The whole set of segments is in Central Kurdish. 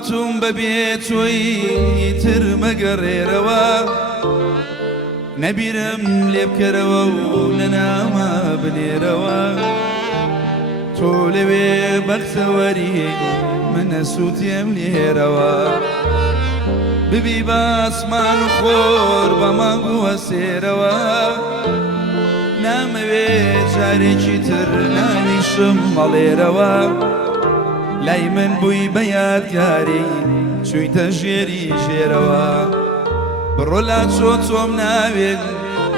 هاتوون بەبێ تۆی تر مەگەڕێرەوە نەبیرم لێ بکەرەوە و لەنامە بنێرەوە تۆ لەوێ بەختەوەری منە سووتێم لێرەوە ببی باسمان و خۆر بە مانگ و هەسێرەوە نامەوێ جارێکی تر ناویشم مەڵێرەوە لای من بووی بە یادگاری چوویتە ژێری ژێرەوە بڕۆ لا چۆ تۆم ناوێت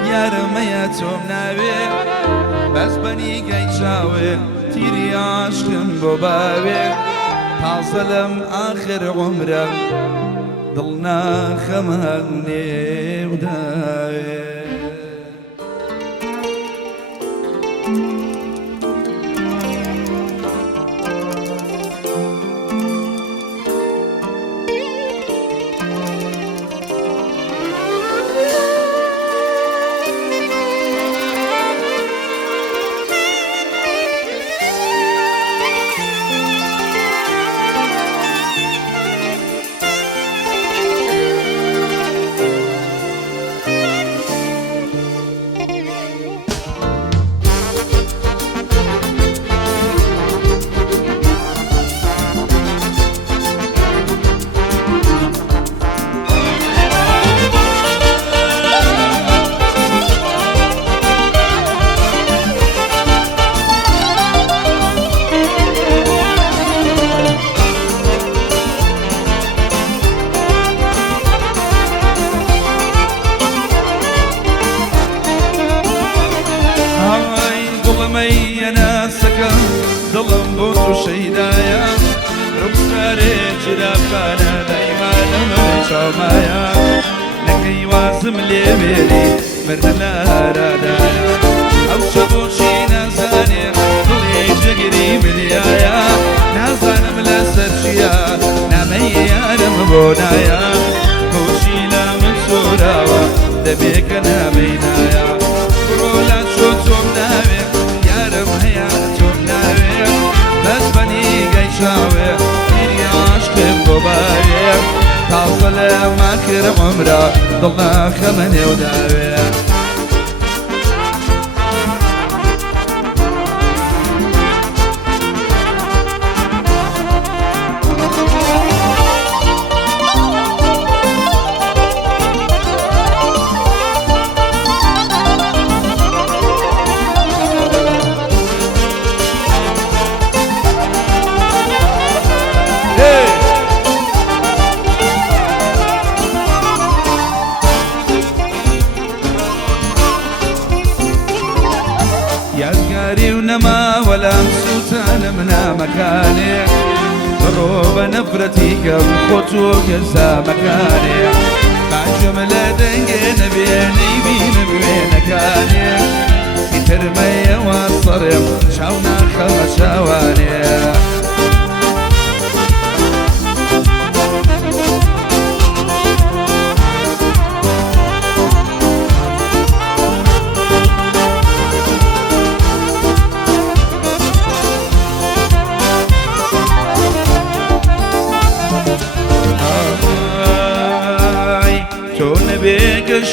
یارمەیە تۆم ناوێت بەس بەنی گەی چاوێت تیری عاشقم بۆ باوێت تازە لەم ئاخر عومرە دڵ ناخەمە نێوداوێت دڵم بۆ تو شەیدایە ڕوخسارێ چراغخانە دایما لەمە چاومایە نەکەی وازم لێ بێری مردە لە هەرادایە ئەو شە بۆچی نازانێ دڵی جەگری ملیایە نازانم لەسەر چیە نامەی یارم بۆ نایە بۆچی لە من سۆراوە دەبێ کە نامەی نایە بڕۆ لا چۆ تۆم ناوێت یارم هەیە تۆم ناوێت بەس بەنی گەی چاوێت تیری عاشقم بۆ باوێت تازە لە ماکر عومرە دڵ ناخەمە نێوداوێت یادگاری و نەماوە لەم سووتانە منە مەکانێ بڕۆ بە نەفرەتی کەم خۆ تۆ گەزامەکانێ باجەم لە دەنگێ نەبێ نەیبینم وێنەکانێ ئیترمەیەوە سەڕێم چاو ناخەمە چاوانێ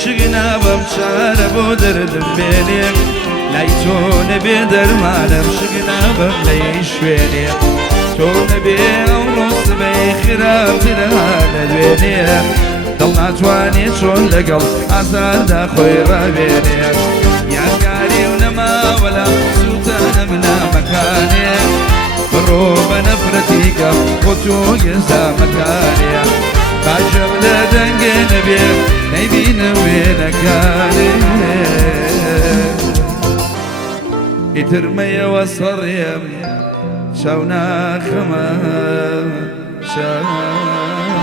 شق نابم چارە بۆ دەردم بێنێ لای تۆ نەبێ دەرمانم شق نابم لەی شوێنێ تۆ نەبێ ئەوڕۆ سبەی خراپترە لە دوێنێ دڵ ناتوانێ چۆن لەگەڵ ئازاردا خۆی ڕابێنێ یادگاری و نەماوە لەم سووتانە منە مەکانێ بڕۆ بە نەفرەتی کەم خۆ تۆ گەزامەکانێ باجەم لە دەنگێ نەبێ نەیبینم وێنەکانێ ئیترمەیەوە سەڕێم چاو ناخەمە چاوانێ.